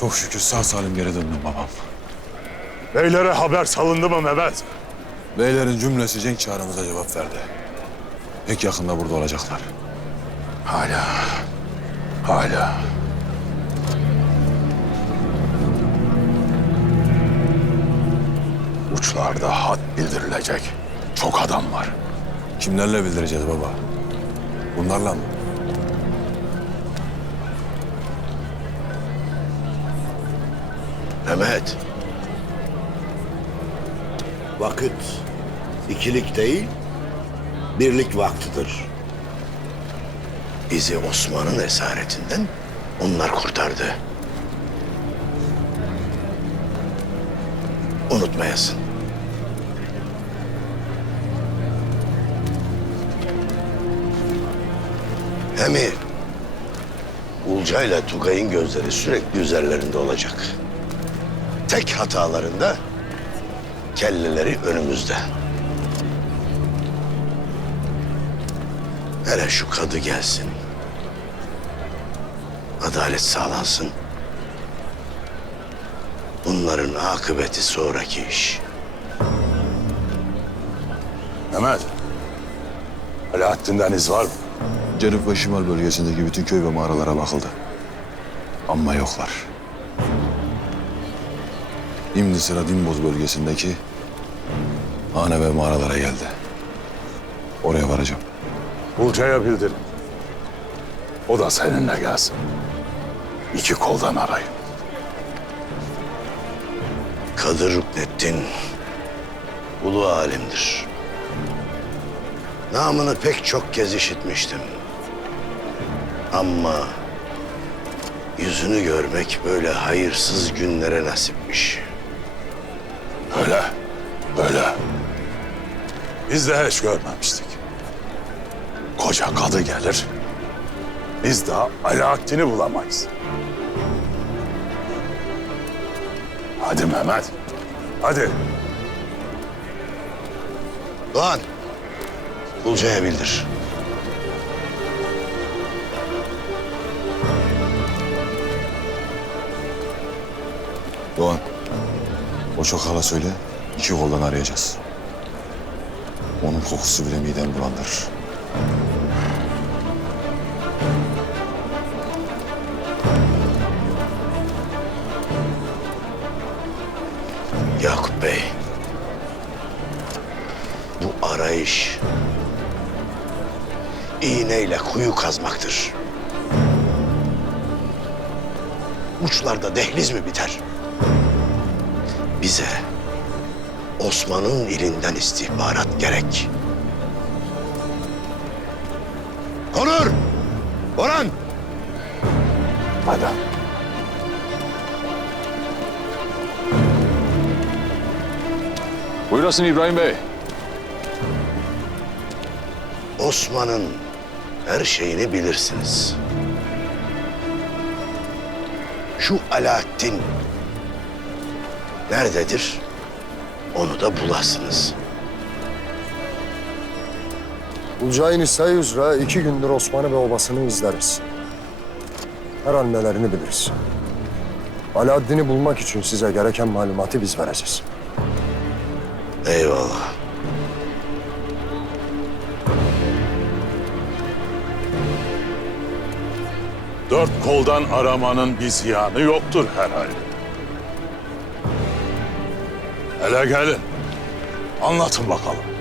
Çok şükür sağ salim geri döndüm babam. Beylere haber salındı mı Mehmet? Beylerin cümlesi cenk çağrımıza cevap verdi. Pek yakında burada olacaklar. Hala. Hala. Uçlarda hat bildirilecek çok adam var. Kimlerle bildireceğiz baba? Bunlarla mı? Mehmet. Vakit ikilik değil, birlik vaktidir. Bizi Osman'ın esaretinden onlar kurtardı. Unutmayasın. Hemi, Ulca ile Tugay'ın gözleri sürekli üzerlerinde olacak. Tek hatalarında kelleleri önümüzde. Hele şu kadı gelsin. Adalet sağlansın. Bunların akıbeti sonraki iş. Mehmet. Alaaddin'den iz var mı? Cenub ve Şimal bölgesindeki bütün köy ve mağaralara bakıldı. Ama yoklar. Şimdi sıra Dimboz bölgesindeki hane ve mağaralara geldi. Oraya varacağım. Burca'ya bildirin. O da seninle gelsin. İki koldan arayın. Kadı Rükneddin ulu alimdir. Namını pek çok kez işitmiştim. Ama yüzünü görmek böyle hayırsız günlere nasipmiş. Öyle, öyle. Biz de hiç görmemiştik. Koca kadı gelir. Biz daha Alaaddin'i bulamayız. Hadi Mehmet. Hadi. Doğan, Bulca'ya bildir. Doğan, o çok hala söyle, iki koldan arayacağız. Onun kokusu bile midemi bulandırır. Yakup Bey, bu arayış iğneyle kuyu kazmaktır. Uçlarda dehliz mi biter? Bize Osman'ın ilinden istihbarat gerek. Konur! Orhan! Hadi. Buyurasın İbrahim Bey. Osman'ın her şeyini bilirsiniz. Şu Alaaddin nerededir? Onu da bulasınız. Bulcay'ın isteği üzere iki gündür Osman'ı ve obasını izleriz. Her an nelerini biliriz. Alaaddin'i bulmak için size gereken malumatı biz vereceğiz. Eyvallah. Dört koldan aramanın bir ziyanı yoktur herhalde. Hele gelin. Anlatın bakalım.